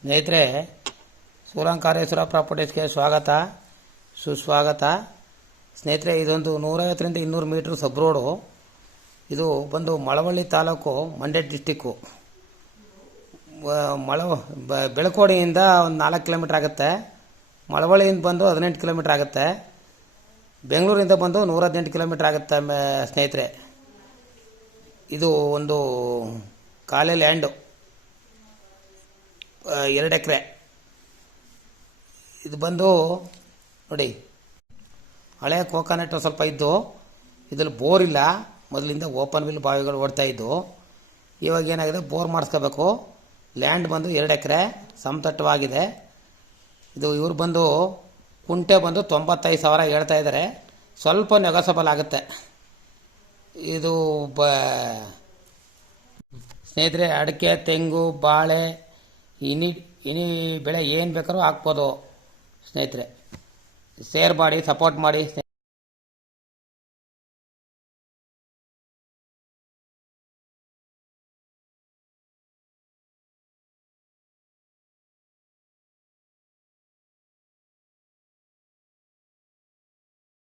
ಸ್ನೇಹಿತರೆ, ಸೂರಂಕಾರೇಶ್ವರ ಪ್ರಾಪರ್ಟೀಸ್ಗೆ ಸ್ವಾಗತ, ಸುಸ್ವಾಗತ. ಸ್ನೇಹಿತರೆ, ಇದೊಂದು ನೂರೈವತ್ತರಿಂದ ಇನ್ನೂರು ಮೀಟ್ರ್ ಸಬ್ ರೋಡು. ಇದು ಬಂದು ಮಳವಳ್ಳಿ ತಾಲೂಕು ಮಂಡ್ಯ ಡಿಸ್ಟಿಕ್ಕು. ಮಳ ಬೆಳಕೋಡಿಯಿಂದ ಒಂದು ನಾಲ್ಕು ಕಿಲೋಮೀಟ್ರ್ ಆಗುತ್ತೆ. ಮಳವಳ್ಳಿಯಿಂದ ಬಂದು ಹದಿನೆಂಟು ಕಿಲೋಮೀಟ್ರ್ ಆಗುತ್ತೆ. ಬೆಂಗಳೂರಿಂದ ಬಂದು ನೂರ ಹದಿನೆಂಟು ಕಿಲೋಮೀಟ್ರ್ ಆಗುತ್ತೆ ಸ್ನೇಹಿತರೆ. ಇದು ಒಂದು ಖಾಲಿ ಲ್ಯಾಂಡು. ಎರಡು ಎಕರೆ. ಇದು ಬಂದು, ನೋಡಿ, ಹಳೆ ಕೋಕೋನಟ್ ಸ್ವಲ್ಪ ಇದ್ದು, ಇದರಲ್ಲಿ ಬೋರ್ ಇಲ್ಲ. ಮೊದಲಿಂದ ಓಪನ್ ವಿಲ್ ಬಾವಿಗಳು ಓಡ್ತಾ ಇದ್ದು. ಇವಾಗ ಏನಾಗಿದೆ? ಬೋರ್ ಮಾಡಿಸ್ಕೋಬೇಕು. ಲ್ಯಾಂಡ್ ಬಂದು ಎರಡು ಎಕರೆ ಸಮತಟ್ಟವಾಗಿದೆ ಇದು ಇವ್ರು ಬಂದು, ಕುಂಟೆ ಬಂದು ತೊಂಬತ್ತೈದು ಸಾವಿರ ಹೇಳ್ತಾ ಇದ್ದಾರೆ ಸ್ವಲ್ಪ ನೆಗೋಸಬಲ್ ಆಗುತ್ತೆ. ಇದು ಬ, ಸ್ನೇಹಿತರೆ, ಅಡಿಕೆ, ತೆಂಗು, ಬಾಳೆ ಇನಿ ಇನಿ ಬೆಳೆ ಏನು ಬೇಕಾದ್ರೂ ಹಾಕ್ಬೋದು ಸ್ನೇಹಿತರೆ. ಶೇರ್ ಮಾಡಿ ಸಪೋರ್ಟ್ ಮಾಡಿ.